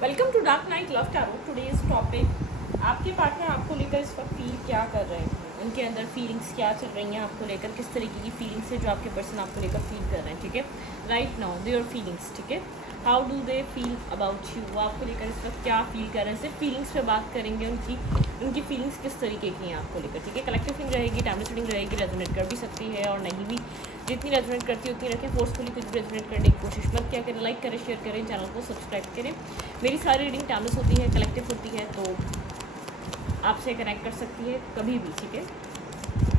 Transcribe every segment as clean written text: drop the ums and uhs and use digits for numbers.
Welcome to dark night love tarot. Today's topic, आपके partner आपको लेकर इस वक्त फील क्या कर रहे हैं, उनके अंदर फीलिंग्स क्या चल रही हैं आपको लेकर, किस तरीके की फीलिंग्स है जो आपके पर्सन आपको लेकर फील कर रहे हैं। ठीक है, राइट नाउ देयर फीलिंग्स। ठीक है, how do they feel about you, वो आपको लेकर इस वक्त क्या फील कर रहे हैं। सिर्फ फीलिंग्स पे बात करेंगे, उनकी फीलिंग्स किस तरीके की हैं आपको लेकर। ठीक है, कलेक्टिव फीलिंग रहेगी, टाइमलेस रीडिंग रहेगी, रेजोनेट कर भी सकती है और नहीं भी। जितनी रेजोनेट करती है उतनी रखें, फोर्सफुली कुछ भी रेजोनेट करने की कोशिश मत क्या करें। लाइक करें, शेयर करें, चैनल को सब्सक्राइब करें। मेरी सारी रीडिंग टाइमलेस होती है, कलेक्टिव होती है, तो आपसे कनेक्ट कर सकती है कभी भी। ठीक है,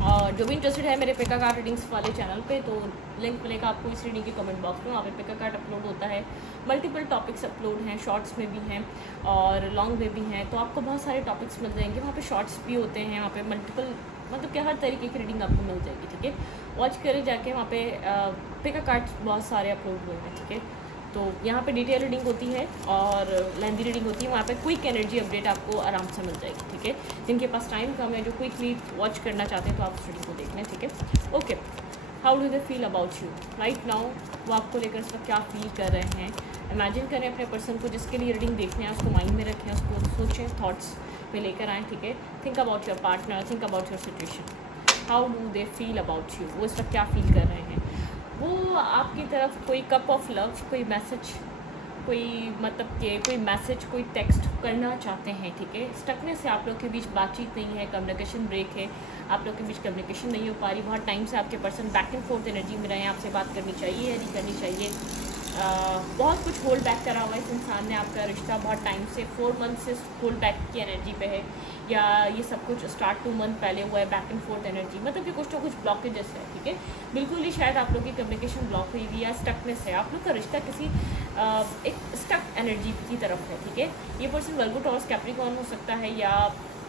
और जो भी इंटरेस्टेड है मेरे पिका कार्ड रीडिंग्स वाले चैनल पे, तो लिंक मिलेगा आपको इस रीडिंग के कमेंट बॉक्स में। वहाँ पे पिका कार्ड अपलोड होता है, मल्टीपल टॉपिक्स अपलोड हैं, शॉर्ट्स में भी हैं और लॉन्ग में भी हैं, तो आपको बहुत सारे टॉपिक्स मिल जाएंगे। वहाँ पे शॉर्ट्स भी होते हैं, वहाँ पे मल्टीपल मतलब क्या हर तरीके की रीडिंग आपको मिल जाएगी। ठीक है, वॉच करें जाके, वहाँ पे पिका कार्ड्स बहुत सारे अपलोड हुए हैं। ठीक है, तो यहाँ पे डिटेल रीडिंग होती है और लेंथी रीडिंग होती है। वहाँ पे क्विक एनर्जी अपडेट आपको आराम से मिल जाएगी। ठीक है, जिनके पास टाइम कम है, जो क्विकली वॉच करना चाहते हैं, तो आप उस रीडिंग को देख लें। ठीक है, okay. How do they feel about you right now, वो आपको लेकर इस वक्त क्या फील कर रहे हैं। इमेजिन करें अपने पर्सन को जिसके लिए रीडिंग देखने हैं, उसको माइंड में रखें, उसको सोचें, थॉट्स में लेकर आएँ। ठीक है, think about your partner, think about your situation. How do they feel about you, वो इस वक्त क्या फील कर रहे हैं। वो आपकी तरफ कोई कप ऑफ लव, कोई मैसेज, कोई मतलब कि कोई मैसेज, कोई टेक्स्ट करना चाहते हैं। ठीक है, स्टकनेस से आप लोग के बीच बातचीत नहीं है, कम्युनिकेशन ब्रेक है, आप लोग के बीच कम्युनिकेशन नहीं हो पा रही। बहुत टाइम से आपके person back and fourth energy में रहे हैं, आपसे बात करनी चाहिए या नहीं करनी चाहिए। बहुत कुछ होल्ड बैक करा हुआ है इस इंसान ने आपका रिश्ता बहुत टाइम से, 4 मंथ से होल्ड बैक की एनर्जी पे है, या ये सब कुछ स्टार्ट 2 मंथ पहले हुआ है, बैक एंड फोर्थ एनर्जी, मतलब कि कुछ तो कुछ ब्लॉकेजेस है। ठीक है, बिल्कुल ही शायद आप लोग की कम्युनिकेशन ब्लॉक हुई हुई या स्टकनेस है, आप लोग का रिश्ता किसी एक स्टक एनर्जी की तरफ है। ठीक है, ये पर्सन वर्गो टॉरस कैप्रिकॉर्न हो सकता है या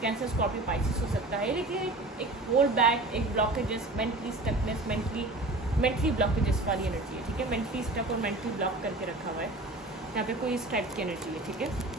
कैंसर स्कॉर्पियो पाइसेस हो सकता है, लेकिन एक होल्ड बैक, एक blockages, mentally stuckness, mentally blockages वाली एनर्जी है। ठीक है, मेंटली स्टक और मेंटली ब्लॉक करके रखा हुआ है, यहाँ पे कोई इस टाइप की एनर्जी है। ठीक है,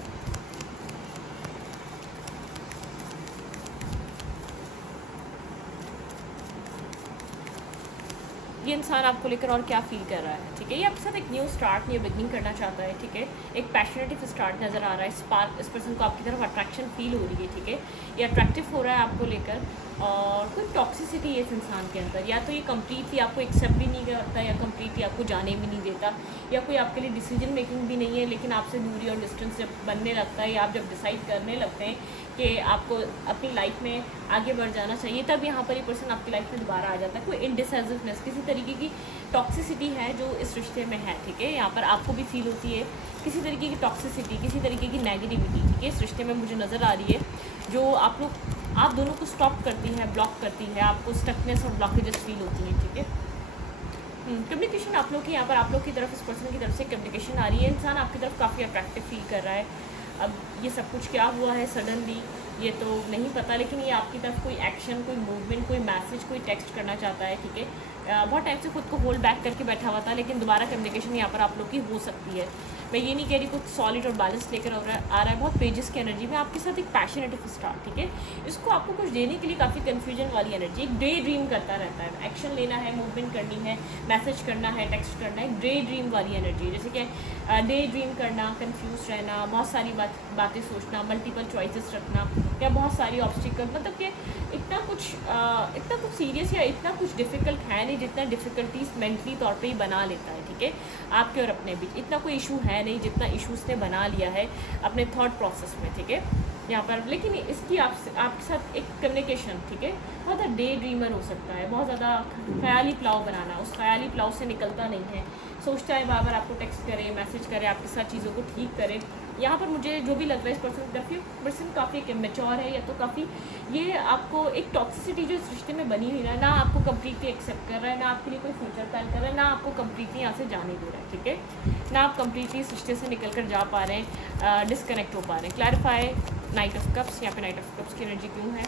ये इंसान आपको लेकर और क्या फील कर रहा है। ठीक है, ये आपके साथ एक न्यू स्टार्ट, न्यू बिगनिंग करना चाहता है। ठीक है, एक पैशनेटिव स्टार्ट नज़र आ रहा है, स्पार्क, इस पर्सन को आपकी तरफ अट्रैक्शन फील हो रही है। ठीक है, ये अट्रैक्टिव हो रहा है आपको लेकर, और कोई टॉक्सिसिटी है इस इंसान के अंदर, या तो ये कम्प्लीटली आपको एक्सेप्ट भी नहीं करता, या कम्प्लीटली आपको जाने भी नहीं देता, या कोई आपके लिए डिसीजन मेकिंग भी नहीं है, लेकिन आपसे दूरी और डिस्टेंस जब बनने लगता है, या आप जब डिसाइड करने लगते हैं कि आपको अपनी लाइफ में आगे बढ़ जाना चाहिए, तब यहाँ पर ये पर्सन आपकी लाइफ में दोबारा आ जाता है। कोई इनडिसाइसिवनेस, किसी तरीके की टॉक्सिसिटी है जो इस रिश्ते में है। ठीक है, यहाँ पर आपको भी फील होती है किसी तरीके की टॉक्सिसिटी, किसी तरीके की नेगेटिविटी। ठीक है, इस रिश्ते में मुझे नज़र आ रही है, जो आप दोनों को स्टॉप करती है, ब्लॉक करती है, आपको स्टकनेस और ब्लॉकेजेस फील होती हैं। ठीक है, कम्युनिकेशन आप लोग की, यहाँ पर आप लोग की तरफ, इस पर्सन की तरफ से कम्युनिकेशन आ रही है, इंसान आपकी तरफ काफ़ी अट्रैक्टिव फील कर रहा है। अब ये सब कुछ क्या हुआ है सडनली, ये तो नहीं पता, लेकिन ये आपकी तरफ कोई एक्शन, कोई मूवमेंट, कोई मैसेज, कोई टेक्स्ट करना चाहता है। ठीक है, बहुत टाइम से खुद को होल्ड बैक करके बैठा हुआ था, लेकिन दोबारा कम्युनिकेशन यहाँ पर आप लोग की हो सकती है। मैं ये नहीं कह रही कुछ सॉलिड और बैलेंस लेकर आ रहा है, बहुत पेजेस की एनर्जी में आपके साथ एक पैशनेटिव स्टार्ट। ठीक है, इसको आपको कुछ देने के लिए काफ़ी कन्फ्यूजन वाली एनर्जी, एक डे ड्रीम करता रहता है, एक्शन लेना है, मूवमेंट करनी है, मैसेज करना है, टेक्स्ट करना है, एक डे ड्रीम वाली एनर्जी, जैसे कि डे ड्रीम करना, कंफ्यूज रहना, बहुत सारी बातें सोचना, मल्टीपल चॉइसेस रखना, या बहुत सारी ऑब्स्टिकल, मतलब कि इतना कुछ सीरियस या इतना कुछ डिफ़िकल्ट है नहीं जितना डिफ़िकल्टीज मेंटली तौर पे ही बना लेता है। ठीक है, आपके और अपने बीच इतना कोई इशू है नहीं जितना इशूज़ ने बना लिया है अपने थॉट प्रोसेस में। ठीक है, यहाँ पर लेकिन इसकी आपके साथ एक कम्युनिकेशन, ठीक है, बहुत ज़्यादा डे ड्रीमर हो सकता है, बहुत ज़्यादा ख्याली प्लाव बनाना, उस ख्याली प्लाव से निकलता नहीं है, सोचता है बार बार आपको टेक्स्ट करे, मैसेज करे, आपके साथ चीज़ों को ठीक करे। यहाँ पर मुझे जो भी लग रहा है, इस पर्सन काफ़ी एक मेच्योर है, या तो काफ़ी ये आपको एक टॉक्सिसिटी जो इस रिश्ते में बनी हुई है ना, आपको कम्प्लीटली एक्सेप्ट कर रहा है, ना आपके लिए कोई फ्यूचर प्लान कर रहा है, ना आपको कम्प्लीटली यहाँ से जाने दे रहा है। ठीक है, ना आप कम्प्लीटली इस रिश्ते से निकल कर जा पा रहे हैं, डिस्कनेक्ट हो पा रहे हैं। क्लैरिफाई नाइट ऑफ कप्स, यहाँ पे नाइट ऑफ कप्स की एनर्जी क्यों है।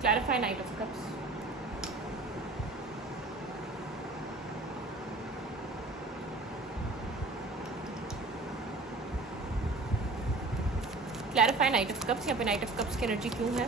Clarify night of cups, clarify night of cups, यहाँ पे नाइट ऑफ कप्स की एनर्जी क्यों है।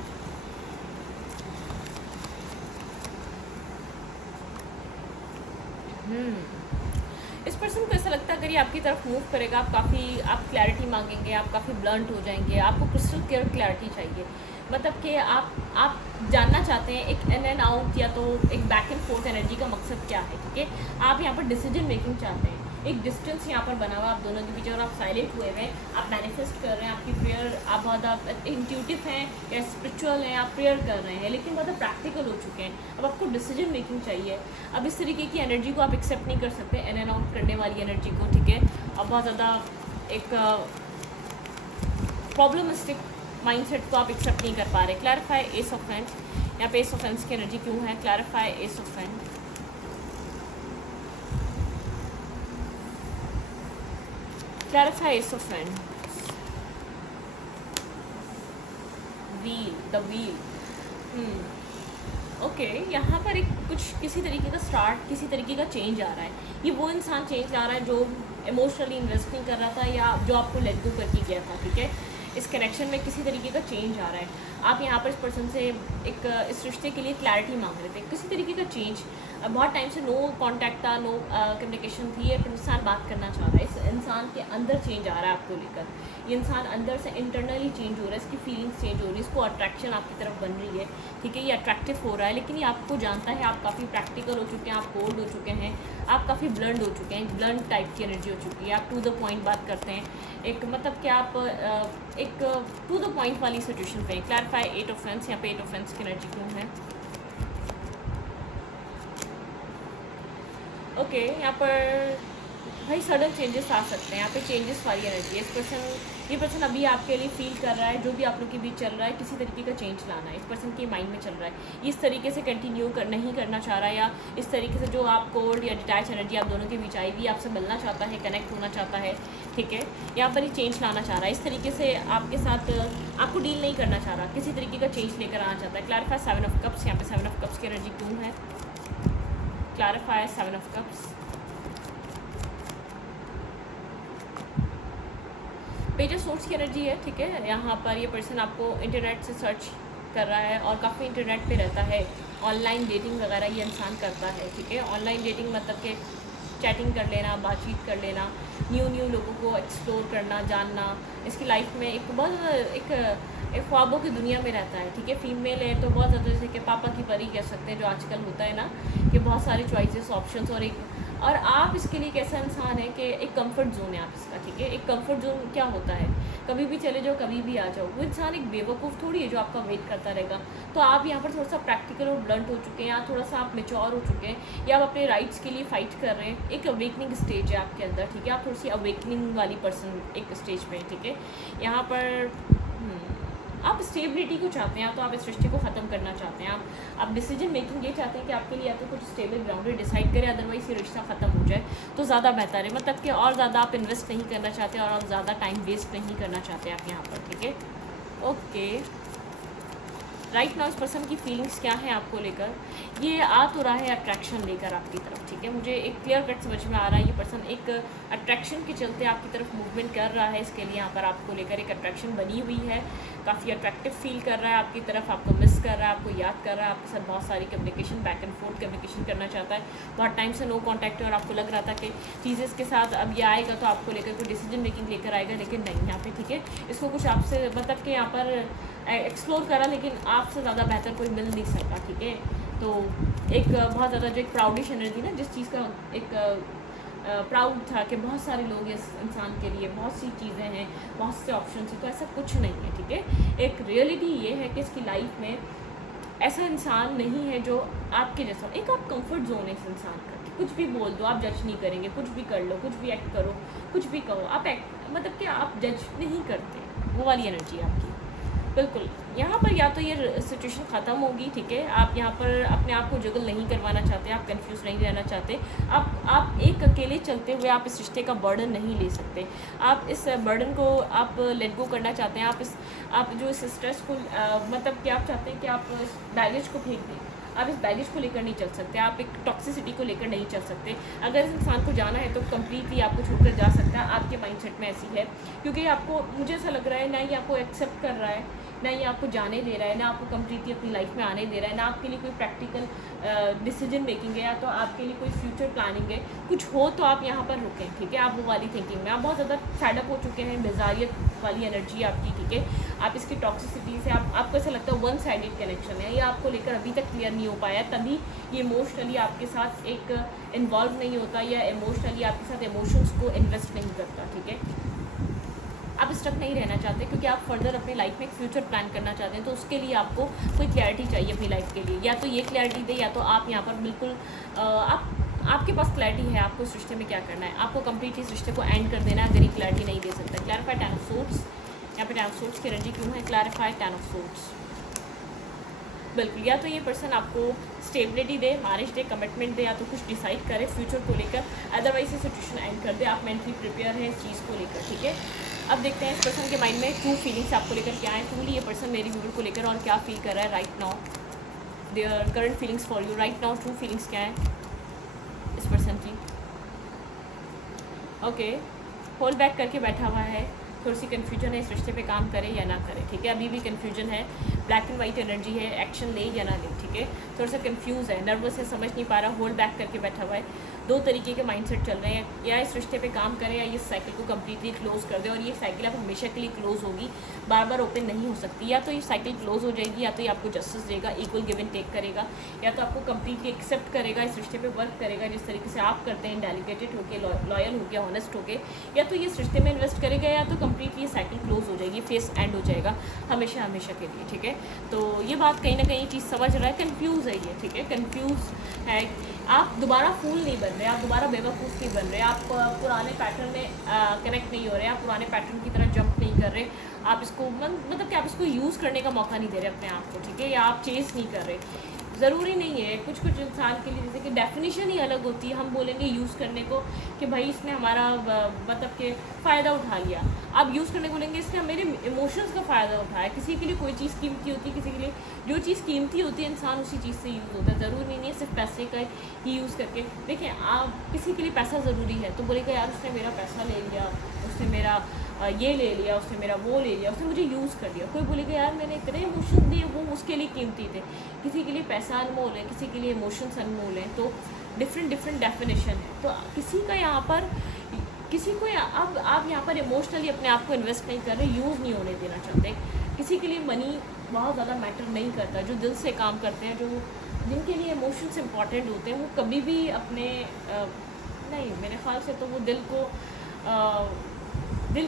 इस पर्सन को ऐसा लगता है अगर ये ये आपकी तरफ मूव करेगा, आप क्लैरिटी मांगेंगे, आप काफ़ी ब्लंट हो जाएंगे, आपको क्रिस्टल क्लियर क्लैरिटी चाहिए। मतलब कि आप जानना चाहते हैं एक इन एंड आउट या तो एक बैक एंड फोर्थ एनर्जी का मकसद क्या है, ठीक है। आप यहाँ पर डिसीजन मेकिंग चाहते हैं, एक डिस्टेंस यहाँ पर बना हुआ आप दोनों के बीच, और आप साइलेंट हुए हुए हैं, आप मैनिफेस्ट कर रहे हैं, आपकी प्रेयर, आप बहुत इंट्यूटिव हैं या स्पिरिचुअल हैं, आप प्रेयर कर रहे हैं, लेकिन बहुत प्रैक्टिकल हो चुके हैं। अब आपको डिसीजन मेकिंग चाहिए। अब इस तरीके की एनर्जी को आप एक्सेप्ट नहीं कर सकते, इन एंड आउट करने वाली एनर्जी को, ठीक है। अब बहुत ज़्यादा एक प्रॉब्लमिस्टिक माइंडसेट को आप एक्सेप्ट नहीं कर पा रहे। क्लैरिफाई एस ऑफ हैंड्स, यहाँ पे एस ऑफ हैंड्स की एनर्जी क्यों है? Clarify S of hands, clarify ace of wands, wheel, the wheel। Okay, यहाँ पर एक कुछ किसी तरीके का स्टार्ट, किसी तरीके का चेंज आ रहा है। ये वो इंसान चेंज आ रहा है जो इमोशनली इन्वेस्ट नहीं कर रहा था या जो आपको लेट गो करके गया था, ठीक है। इस कनेक्शन में किसी तरीके का चेंज आ रहा है। आप यहाँ पर इस पर्सन से एक इस रिश्ते के लिए क्लैरिटी मांग रहे थे, किसी तरीके का चेंज। बहुत टाइम से नो कांटेक्ट था, नो कम्युनिकेशन थी, एक इंसान बात करना चाह रहा है, इस इंसान के अंदर चेंज आ रहा है आपको लेकर। ये इंसान अंदर से इंटरनली चेंज हो रहा है, इसकी फीलिंग्स चेंज हो रही है, इसको अट्रैक्शन आपकी तरफ बन रही है, ठीक है। ये अट्रैक्टिव हो रहा है, लेकिन ये आपको जानता है, आप काफ़ी प्रैक्टिकल हो चुके हैं, आप कोल्ड हो चुके हैं, आप काफ़ी ब्लंड हो चुके हैं, ब्लंड टाइप की एनर्जी हो चुकी है, आप टू द पॉइंट बात करते हैं। एक मतलब कि आप एक टू द पॉइंट वाली सिचुएशन पे। क्लैरिफाई एट ऑफ हैंड्स, यहाँ पे एट ऑफ हैंड्स की एनर्जी क्यों है? ओके, यहाँ पर भाई सडन चेंजेस आ सकते हैं, यहाँ पे चेंजेस वाली एनर्जी है। ये पर्सन अभी आपके लिए फील कर रहा है, जो भी आप लोग के बीच चल रहा है, किसी तरीके का चेंज लाना है, इस पर्सन के माइंड में चल रहा है। इस तरीके से कंटिन्यू नहीं करना चाह रहा है, या इस तरीके से जो आप कोल्ड या डिटैच एनर्जी आप दोनों के बीच आई हुई, आपसे मिलना चाहता है, कनेक्ट होना चाहता है, ठीक है। यहाँ पर ही चेंज लाना चाह रहा है, इस तरीके से आपके साथ आपको डील नहीं करना चाह रहा, किसी तरीके का चेंज लेकर आना चाहता है। क्लैरिफाई सेवन ऑफ कप्स, यहाँ पे सेवन ऑफ कप्स की एनर्जी क्यों है? Clarify seven of cups, page of source की एनर्जी है, ठीक है। यहाँ पर ये पर्सन आपको इंटरनेट से सर्च कर रहा है और काफ़ी इंटरनेट पे रहता है, ऑनलाइन डेटिंग वगैरह ये इंसान करता है, ठीक है। ऑनलाइन डेटिंग मतलब कि चैटिंग कर लेना, बातचीत कर लेना, न्यू लोगों को एक्सप्लोर करना, जानना। इसकी लाइफ में एक बहुत एक ख्वाबों की दुनिया में रहता है, ठीक है। फीमेल है तो बहुत ज़्यादा जैसे कि पापा की परी कह सकते हैं, जो आजकल होता है ना, कि बहुत सारे चॉइसेस, ऑप्शंस, और आप इसके लिए एक ऐसा इंसान है कि एक कंफर्ट जोन है आप इसका, ठीक है। एक कंफर्ट जोन क्या होता है? कभी भी चले जाओ, कभी भी आ जाओ। वो इंसान एक बेवकूफ़ थोड़ी है जो आपका वेट करता रहेगा। तो आप यहाँ पर थोड़ा सा प्रैक्टिकल और ब्लंट हो चुके हैं, या थोड़ा सा आप मेच्योर हो चुके हैं, या आप अपने राइट्स के लिए फ़ाइट कर रहे हैं। एक अवेकनिंग स्टेज है आपके अंदर, ठीक है। आप थोड़ी सी अवेकनिंग वाली पर्सन एक स्टेज पे हैं, ठीक है। यहाँ पर आप स्टेबिलिटी को चाहते हैं, या तो आप इस रिश्ते को ख़त्म करना चाहते हैं। आप डिसीजन मेकिंग ये चाहते हैं कि आपके लिए या तो कुछ स्टेबल ग्राउंडेड डिसाइड करें, अदरवाइज़ ये रिश्ता ख़त्म हो जाए तो ज़्यादा बेहतर है। मतलब कि और ज़्यादा आप इन्वेस्ट नहीं करना चाहते और आप ज़्यादा टाइम वेस्ट नहीं करना चाहते आप यहाँ पर, ठीक है। ओके, राइट नाउ इस पर्सन की फीलिंग्स क्या है आपको लेकर? ये आ तो रहा है अट्रैक्शन लेकर आपकी तरफ, ठीक है। मुझे एक क्लियर कट समझ में आ रहा है, ये पर्सन एक अट्रैक्शन के चलते आपकी तरफ मूवमेंट कर रहा है। इसके लिए यहाँ पर आपको लेकर एक अट्रैक्शन बनी हुई है, काफ़ी अट्रैक्टिव फील कर रहा है आपकी तरफ, आपको मिस कर रहा है, आपको याद कर रहा है, आपके साथ बहुत सारी communication, back and fourth communication करना चाहता है। बहुत टाइम से नो कॉन्टैक्ट है और आपको लग रहा था कि चीज़ें इसके साथ अब ये आएगा तो आपको लेकर कोई डिसीजन मेकिंग लेकर आएगा, लेकिन नहीं यहाँ पे, ठीक है। इसको कुछ आपसे मतलब कि यहाँ पर एक्सप्लोर करा, लेकिन आपसे ज़्यादा बेहतर कोई मिल नहीं सकता, ठीक है। तो एक बहुत ज़्यादा जो एक प्राउडिश एनर्जी ना, जिस चीज़ का एक प्राउड था कि बहुत सारे लोग इस इंसान के लिए, बहुत सी चीज़ें हैं, बहुत से ऑप्शन हैं, तो ऐसा कुछ नहीं है, ठीक है। एक रियलिटी ये है कि इसकी लाइफ में ऐसा इंसान नहीं है जो आपके जैसा। एक आप कंफर्ट जोन है इस इंसान का, कुछ भी बोल दो, आप जज नहीं करेंगे, कुछ भी कर लो, कुछ भी एक्ट करो, कुछ भी कहो, आप एक्ट मतलब कि आप जज नहीं करते, वो वाली एनर्जी है आपकी, बिल्कुल। यहाँ पर या तो ये सिचुएशन ख़त्म होगी, ठीक है। आप यहाँ पर अपने आप को जगल नहीं करवाना चाहते, आप कंफ्यूज नहीं रहना चाहते। आप एक अकेले चलते हुए आप इस रिश्ते का बर्डन नहीं ले सकते। आप इस बर्डन को आप लेट गो करना चाहते हैं। आप जो इस स्ट्रेस को मतलब कि आप चाहते हैं कि आप इस बैगेज को फेंक दें, आप इस बैगेज को लेकर नहीं चल सकते, आप एक टॉक्सिसिटी को लेकर नहीं चल सकते। अगर इस इंसान को जाना है तो कम्प्लीटली आपको छोड़कर जा सकता है, आपके माइंडसेट में ऐसी है, क्योंकि आपको, मुझे ऐसा लग रहा है ना, ये आपको एक्सेप्ट कर रहा है, ना ये आपको जाने दे रहा है, ना आपको कम्प्लीटली अपनी लाइफ में आने दे रहा है, ना आपके लिए कोई प्रैक्टिकल डिसीजन मेकिंग है, या तो आपके लिए कोई फ्यूचर प्लानिंग है। कुछ हो तो आप यहाँ पर रुकें, ठीक है। आप वो वाली थिंकिंग में, आप बहुत ज़्यादा फैडअप हो चुके हैं, बेजारियत वाली एनर्जी आपकी, ठीक है। आप इसकी टॉक्सिसिटी से आपको ऐसा लगता है वन साइडेड कनेक्शन है, ये आपको लेकर अभी तक क्लियर नहीं हो पाया, तभी ये इमोशनली आपके साथ एक इन्वॉल्व नहीं होता, या इमोशनली आपके साथ इमोशंस को इन्वेस्ट नहीं करता, ठीक है। आप स्टक नहीं रहना चाहते, क्योंकि आप फर्दर अपनी लाइफ में एक फ्यूचर प्लान करना चाहते हैं, तो उसके लिए आपको कोई क्लैरिटी चाहिए अपनी लाइफ के लिए। या तो ये क्लैरिटी दे, या तो आप यहाँ पर बिल्कुल आपके पास क्लैरिटी है आपको इस रिश्ते में क्या करना है, आपको कंप्लीट इस रिश्ते को एंड कर देना है। अगर ये क्लैरिटी नहीं दे सकता, क्लैरिफाई 10 ऑफ सोर्ड्स, यहाँ पे 10 ऑफ सोर्ड्स की एनर्जी क्यों है, क्लैरिफाई 10 ऑफ सोर्ड्स। बिल्कुल, या तो ये पर्सन आपको स्टेबिलिटी दे, मैरिज दे, कमिटमेंट दे, या तो कुछ डिसाइड करे फ्यूचर को लेकर, अदरवाइज ये सिचुएशन एंड कर दे। आप मेंटली प्रिपेयर हैं इस चीज़ को लेकर, ठीक है। अब देखते हैं इस पर्सन के माइंड में ट्रू फीलिंग्स आपको लेकर क्या है, ट्रूली ये पर्सन मेरी व्यूअर को लेकर और क्या फील कर रहा है right now, their current feelings for you right now, true feelings क्या है इस पर्सन की। ओके, होल्ड बैक करके बैठा हुआ है, थोड़ी सी कन्फ्यूजन है, इस रिश्ते पे काम करे या ना करे, ठीक है। अभी भी कन्फ्यूजन है, ब्लैक एंड वाइट एनर्जी है, एक्शन ले या ना ले, ठीक है। थोड़ा सा कंफ्यूज है, नर्वस है, समझ नहीं पा रहा, होल्ड बैक करके बैठा हुआ है। दो तरीके के माइंडसेट चल रहे हैं, या इस रिश्ते पे काम करें, या ये साइकिल को कम्प्लीटली क्लोज कर दे, और ये साइकिल अब हमेशा के लिए क्लोज होगी, बार बार ओपन नहीं हो सकती। या तो ये साइकिल क्लोज हो जाएगी, या तो ये आपको जस्टिस देगा, इक्वल गिव एंड टेक करेगा, या तो आपको कम्प्लीटली एक्सेप्ट करेगा, इस रिश्ते पे वर्क करेगा जिस तरीके से आप करते हैं, डेलिकेटेड होकर, लॉयल होकर, ऑनेस्ट होकर, या तो ये इस रिश्ते में इन्वेस्ट करेगा, या तो कम्प्लीटली ये साइकिल क्लोज हो जाएगी, फेस एंड हो जाएगा हमेशा हमेशा के लिए, ठीक है। तो ये बात कहीं ना कहीं चीज़ समझ रहा है, कन्फ्यूज़ है ये, ठीक है, कन्फ्यूज़ है। आप दोबारा फूल नहीं बन रहे, आप दोबारा बेवकूफ़ नहीं बन रहे, आप पुराने पैटर्न में कनेक्ट नहीं हो रहे, आप पुराने पैटर्न की तरह जंप नहीं कर रहे, आप इसको मतलब कि आप इसको यूज़ करने का मौका नहीं दे रहे अपने आप को, ठीक है, या आप चेस नहीं कर रहे। ज़रूरी नहीं है, कुछ कुछ इंसान के लिए जैसे कि डेफिनेशन ही अलग होती है। हम बोलेंगे यूज़ करने को कि भाई इसने हमारा मतलब कि फ़ायदा उठा लिया, आप यूज़ करने को बोलेंगे इसने मेरे इमोशंस का फ़ायदा उठाया। किसी के लिए कोई चीज़ कीमती होती है, किसी के लिए जो चीज़ कीमती होती है इंसान उसी चीज़ से यूज़ होता है। ज़रूरी नहीं है सिर्फ पैसे का ही यूज़ करके। देखिए, आप किसी के लिए पैसा ज़रूरी है तो बोलेगा यार उसने मेरा पैसा ले लिया, उसने मेरा ये ले लिया, उसने मेरा वो ले लिया, उसने मुझे यूज़ कर लिया। कोई बोलेगा यार मैंने इतने इमोशन दिए, वो उसके लिए कीमती थे। किसी के लिए पैसा अनमोल है, किसी के लिए इमोशंस अनमोल हैं, तो डिफरेंट डेफिनेशन है। तो किसी का यहाँ पर किसी को अब आप यहाँ पर इमोशनली अपने आप को इन्वेस्ट नहीं कर रहे, यूज़ नहीं होने देना चाहते। किसी के लिए मनी बहुत ज़्यादा मैटर नहीं करता। जो दिल से काम करते हैं, जो जिनके लिए इमोशंस इंपॉर्टेंट होते हैं, वो कभी भी अपने नहीं, मेरे ख्याल से तो वो दिल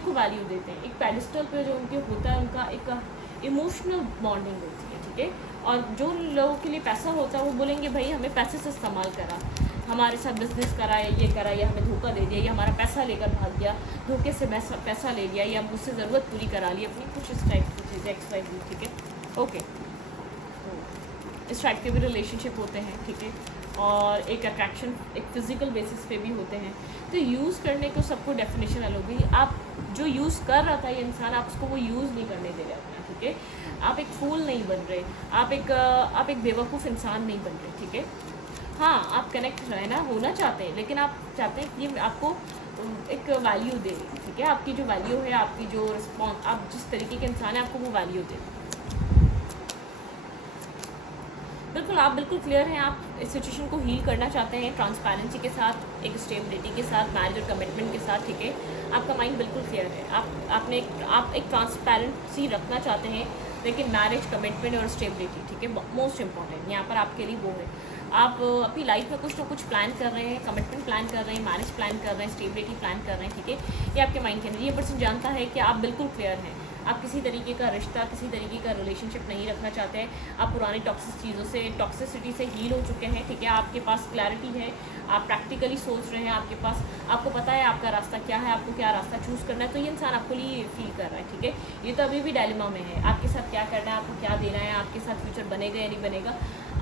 को वैल्यू देते हैं। एक पेडिस्टल पे जो उनके होता है, उनका एक इमोशनल बॉन्डिंग होती है, ठीक है। और जो लोगों के लिए पैसा होता है वो बोलेंगे भाई हमें पैसे से इस्तेमाल करा, हमारे साथ बिजनेस करा, ये करा, या हमें धोखा दे दिया, या हमारा पैसा लेकर भाग गया, धोखे से पैसा ले लिया, या मुझसे ज़रूरत पूरी करा ली अपनी, कुछ इस टाइप की चीज़ें एक्सरसाइज, ठीक है। ओके, तो इस टाइप के भी रिलेशनशिप होते हैं, ठीक है। और एक अट्रैक्शन एक फ़िज़िकल बेसिस पे भी होते हैं। तो यूज़ करने को सबको डेफिनेशन अलग होगी। आप जो यूज़ कर रहा था ये इंसान, आप उसको वो यूज़ नहीं करने दे रहे अपना, ठीक है। आप एक फूल नहीं बन रहे, आप एक बेवकूफ़ इंसान नहीं बन रहे, ठीक है। हाँ, आप कनेक्ट रहना होना चाहते हैं, लेकिन आप चाहते हैं कि ये आपको एक वैल्यू दे, ठीक है। आपकी जो वैल्यू है, आपकी जो रिस्पॉन्स, आप जिस तरीके के इंसान हैं, आपको वो वैल्यू दे। बिल्कुल, आप बिल्कुल क्लियर हैं। आप इस सिचुएशन को हील करना चाहते हैं ट्रांसपेरेंसी के साथ, एक स्टेबिलिटी के साथ, मैरिज और कमिटमेंट के साथ, ठीक है। आपका माइंड बिल्कुल क्लियर है। आप एक ट्रांसपेरेंसी रखना चाहते हैं, लेकिन मैरिज, कमिटमेंट और स्टेबिलिटी, ठीक है, मोस्ट इंपॉर्टेंट यहाँ पर आपके लिए वो है। आप अपनी लाइफ में कुछ ना कुछ प्लान कर रहे हैं, कमिटमेंट प्लान कर रहे हैं, मैरिज प्लान कर रहे हैं, स्टेबिलिटी प्लान कर रहे हैं, ठीक है। ये आपके माइंड के अंदर, ये पर्सन जानता है कि आप बिल्कुल क्लियर हैं। आप किसी तरीके का रिश्ता, किसी तरीके का रिलेशनशिप नहीं रखना चाहते हैं। आप पुरानी टॉक्सिसिटी से हील हो चुके हैं, ठीक है। आपके पास क्लैरिटी है, आप प्रैक्टिकली सोच रहे हैं, आपको पता है आपका रास्ता क्या है, आपको क्या रास्ता चूज़ करना है। तो ये इंसान आपको लिए फील कर रहा है, ठीक है। ये तो अभी भी डायलेमा में है, आपके साथ क्या करना है, आपको क्या देना है, आपके साथ फ्यूचर बनेगा या नहीं बनेगा।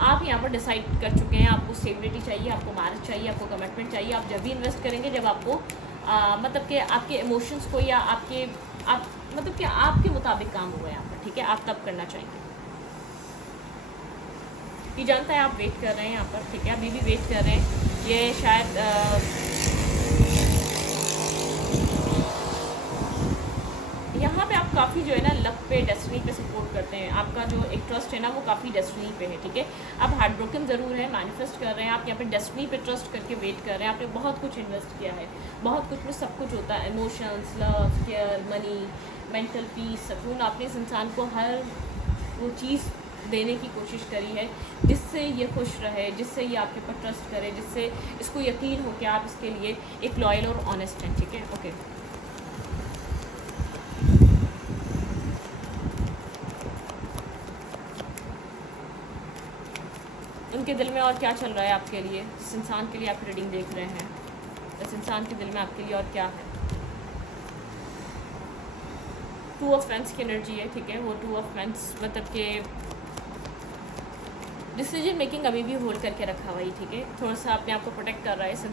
आप यहाँ पर डिसाइड कर चुके हैं, आपको स्टेबिलिटी चाहिए, आपको मैरिज चाहिए, आपको कमिटमेंट चाहिए। आप जब भी इन्वेस्ट करेंगे जब आपको मतलब कि आपके इमोशंस को या मतलब कि आपके मुताबिक काम होगा यहाँ पर, ठीक है। आप तब करना चाहेंगे। ये जानता है आप वेट कर रहे हैं यहाँ पर, ठीक है, अभी भी वेट कर रहे हैं। ये शायद यहाँ पे आप काफ़ी जो है ना लक पे, डेस्टिनी पे सपोर्ट करते हैं। आपका जो एक ट्रस्ट है ना वो काफ़ी डेस्टिनी पे है, ठीक है। आप हार्ट ब्रोकन ज़रूर है, मैनिफेस्ट कर रहे हैं, आप यहाँ पे डेस्टिनी पे ट्रस्ट करके वेट कर रहे हैं। आपने बहुत कुछ इन्वेस्ट किया है, बहुत कुछ में सब कुछ होता है, emotions, love, care, money, mental peace, सुकून। आपने इस इंसान को हर वो चीज़ देने की कोशिश करी है जिससे ये खुश रहे, जिससे ये आपके ऊपर ट्रस्ट करे, जिससे इसको यकीन हो कि आप इसके लिए एक लॉयल और ऑनेस्ट हैं, ठीक है। ओके, उनके दिल में और क्या चल रहा है आपके लिए, इस इंसान के लिए आप रीडिंग देख रहे हैं, इस इंसान के दिल में आपके लिए और क्या है। टू ऑफ पेंस की एनर्जी है, ठीक है। वो टू ऑफ पेंस मतलब कि डिसीजन मेकिंग अभी भी होल्ड करके रखा हुआ है, ठीक है। थोड़ा सा अपने आप को प्रोटेक्ट कर रहा है इस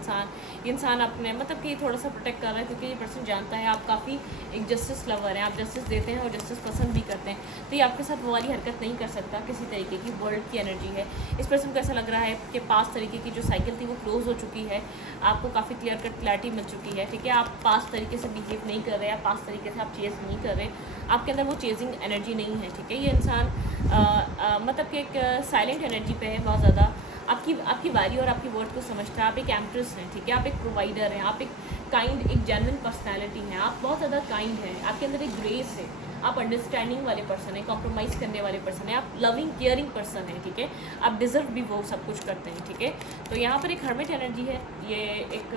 इंसान अपने मतलब कि थोड़ा सा प्रोटेक्ट कर रहा है, क्योंकि ये पर्सन जानता है आप काफ़ी एक जस्टिस लवर हैं, आप जस्टिस देते हैं और जस्टिस पसंद भी करते हैं। तो ये आपके साथ वो वाली हरकत नहीं कर सकता किसी तरीके की। वर्ल्ड की एनर्जी है, इस पर्सन को ऐसा लग रहा है कि पास तरीके की जो साइकिल थी वो क्लोज हो चुकी है, आपको काफ़ी क्लियर कट क्लैरिटी मिल चुकी है, ठीक है। आप पास तरीके से बिहेव नहीं कर रहे, आप पास तरीके से आप चेज़ नहीं कर रहे, आपके अंदर वो चेजिंग एनर्जी नहीं है, ठीक है। ये इंसान मतलब कि एक साइलेंट एनर्जी पे है बहुत ज़्यादा, आपकी वारी और आपकी वर्ड को समझता है। आप एक एम्प्रेस हैं, ठीक है, आप एक प्रोवाइडर हैं, आप एक काइंड, एक जेन्युइन पर्सनैलिटी हैं, आप बहुत ज़्यादा काइंड हैं, आपके अंदर एक ग्रेस है, आप अंडरस्टैंडिंग वाले पर्सन हैं, कॉम्प्रोमाइज़ करने वाले पर्सन हैं, आप लविंग केयरिंग पर्सन हैं, ठीक है। आप डिज़र्व भी वो सब कुछ करते हैं, ठीक है। तो यहाँ पर एक हर्मिट एनर्जी है, ये एक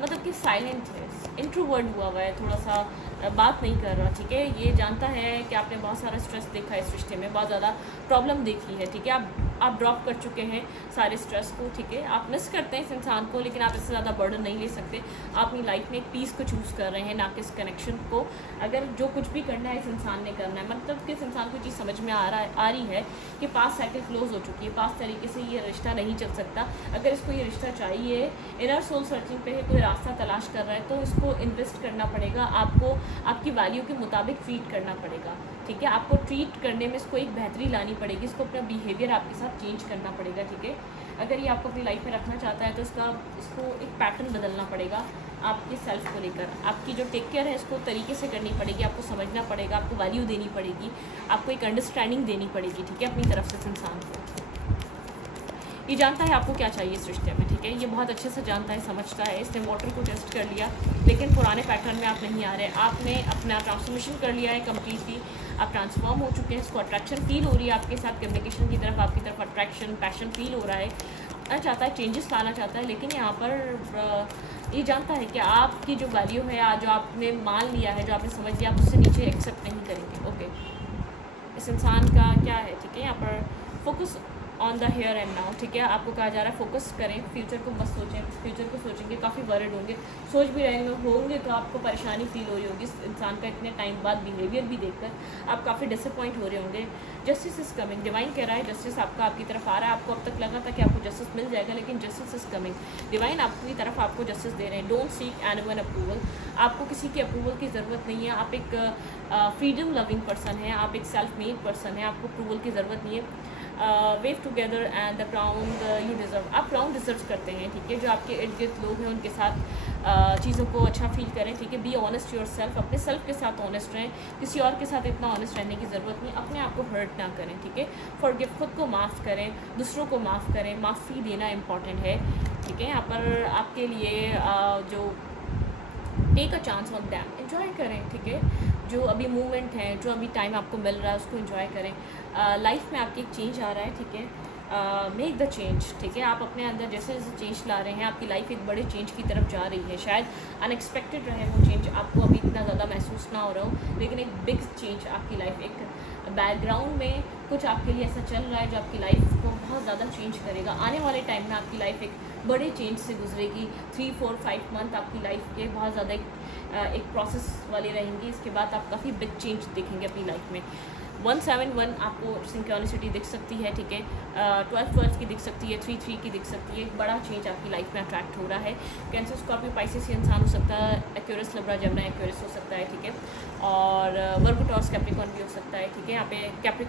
मतलब कि साइलेंट है, इंट्रोवर्ट हुआ है, थोड़ा सा बात नहीं कर रहा, ठीक है। ये जानता है कि आपने बहुत सारा स्ट्रेस देखा है इस रिश्ते में, बहुत ज़्यादा प्रॉब्लम देखी है, ठीक है। आप ड्रॉप कर चुके हैं सारे स्ट्रेस को, ठीक है। आप मिस करते हैं इस इंसान को, लेकिन आप इससे ज़्यादा बर्डन नहीं ले सकते। आप अपनी लाइफ में एक पीस को चूज़ कर रहे हैं, ना कि इस कनेक्शन को। अगर जो कुछ भी करना है इस इंसान ने करना है, मतलब कि इस इंसान को चीज़ समझ में आ रही है कि पास साइकिल क्लोज हो चुकी है, पास तरीके से ये रिश्ता नहीं चल सकता। अगर इसको ये रिश्ता चाहिए, इनर सोल सर्चिंग पे है, कोई रास्ता तलाश कर रहा है, तो इसको इन्वेस्ट करना पड़ेगा, आपको आपकी वैल्यू के मुताबिक ट्रीट करना पड़ेगा, ठीक है। आपको ट्रीट करने में इसको एक बेहतरी लानी पड़ेगी, इसको अपना बिहेवियर आपके साथ चेंज करना पड़ेगा, ठीक है। अगर ये आपको अपनी लाइफ में रखना चाहता है तो इसको एक पैटर्न बदलना पड़ेगा आपके सेल्फ को लेकर। आपकी जो टेक केयर है इसको तरीके से करनी पड़ेगी, आपको समझना पड़ेगा, आपको वैल्यू देनी पड़ेगी, आपको एक अंडरस्टैंडिंग देनी पड़ेगी, ठीक है, अपनी तरफ से इस इंसान को। ये जानता है आपको क्या चाहिए इस रिश्ते में, ठीक है। ये बहुत अच्छे से जानता है, समझता है। इसने वाटर को टेस्ट कर लिया, लेकिन पुराने पैटर्न में आप नहीं आ रहे। आपने अपना ट्रांसफॉर्मेशन कर लिया है कम्प्लीटली, आप ट्रांसफॉर्म हो चुके हैं। इसको अट्रैक्शन फील हो रही है आपके साथ, कम्युनिकेशन की तरफ, आपकी तरफ अट्रैक्शन, पैशन फील हो रहा है। आना चाहता है, चेंजेस लाना चाहता है, लेकिन यहाँ पर ये जानता है कि आपकी जो वैल्यू है, जो आपने मान लिया है, जो आपने समझ लिया, आप उससे नीचे एक्सेप्ट नहीं करेंगे, ओके। इस इंसान का क्या है, ठीक है। यहाँ पर focus on the here and now, ठीक है। आपको कहा जा रहा है फोकस करें, फ्यूचर को मत सोचें। फ्यूचर को सोचेंगे काफ़ी वरिड होंगे, सोच भी रहेंगे होंगे तो आपको परेशानी फील हो रही होगी इस इंसान का इतने टाइम बाद बिहेवियर भी देखकर आप काफ़ी डिसअपॉइंट हो रहे होंगे। जस्टिस इज़ कमिंग, डिवाइन कह रहा है जस्टिस आपकी तरफ आ रहा है। आपको अब तक लगा था कि आपको जस्टिस मिल जाएगा, लेकिन जस्टिस इज़ कमिंग, डिवाइन आपकी तरफ आपको जस्टिस दे रहे हैं। डोंट सीक एनीवन अप्रूवल, आपको किसी के अप्रूवल की ज़रूरत नहीं है। आप एक फ्रीडम लविंग पर्सन है, आप एक सेल्फ मेड पर्सन है, आपको अप्रूवल की ज़रूरत नहीं है। Wave together and the crown you deserve, आप क्राउन डिज़र्व करते हैं, ठीक है। जो आपके इर्द गिर्द लोग हैं उनके साथ चीज़ों को अच्छा फील करें, ठीक है। बी ऑनेस्ट योर सेल्फ, अपने सेल्फ के साथ ऑनेस्ट रहें, किसी और के साथ इतना ऑनेस्ट रहने की ज़रूरत नहीं। अपने आप को हर्ट ना करें, ठीक है। फॉरगिव, खुद को माफ़ करें, दूसरों को माफ़ करें, माफ़ी देना इंपॉर्टेंट है, ठीक है। यहाँ पर आपके लिए जो take a chance on them, enjoy करें, ठीक है। जो अभी मूवमेंट है, जो अभी टाइम आपको मिल रहा है उसको एंजॉय करें। लाइफ में आपकी एक चेंज आ रहा है, ठीक है। मेक द चेंज, ठीक है। आप अपने अंदर जैसे जैसे चेंज ला रहे हैं, आपकी लाइफ एक बड़े चेंज की तरफ जा रही है। शायद अनएक्सपेक्टेड रहे वो चेंज, आपको अभी इतना ज़्यादा महसूस ना हो रहा हो, लेकिन एक बिग चेंज आपकी लाइफ, एक बैकग्राउंड में कुछ आपके लिए ऐसा चल रहा है जो आपकी लाइफ को बहुत ज़्यादा चेंज करेगा। आने वाले टाइम में आपकी लाइफ एक बड़े चेंज से गुजरेगी। 3, 4, 5 मंथ आपकी लाइफ के बहुत ज़्यादा एक प्रोसेस वाले रहेंगे। इसके बाद आप काफ़ी बिग चेंज देखेंगे अपनी लाइफ में। 171 आपको सिंक्रोनिसिटी दिख सकती है, ठीक है। 12 की दिख सकती है, 3 की दिख सकती है। एक बड़ा चेंज आपकी लाइफ में अट्रैक्ट हो रहा है। कैंसर स्कॉर्पियो पाइसेस इंसान हो सकता है, एक्वेरियस लिब्रा जेमिनी एक्वेरियस हो सकता है, ठीक है। और वर्गो टॉरस कैप्रिकॉर्न भी हो सकता है, ठीक है। यहाँ पे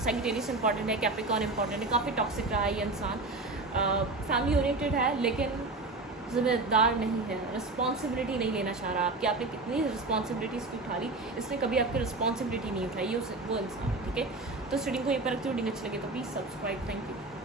सैजिटेरियस इंपॉर्टेंट है, कैप्रिकॉर्न इंपॉर्टेंट है। काफ़ी टॉक्सिक रहा है ये इंसान, फैमिली ओरिएंटेड है लेकिन ज़िम्मेदार नहीं है, रिस्पॉन्सिबिलिटी नहीं लेना चाह रहा आपकी। आपने कितनी रिस्पॉन्सिबिलिटी इसकी उठा ली, इसने कभी आपकी रिस्पॉन्सिबिलिटी नहीं उठाई, ये वो इंसान है, ठीक है। तो स्टूडिंग को यहीं पर रखती हूँ। अच्छी लगे तो प्लीज़ सब्सक्राइब। Thank you.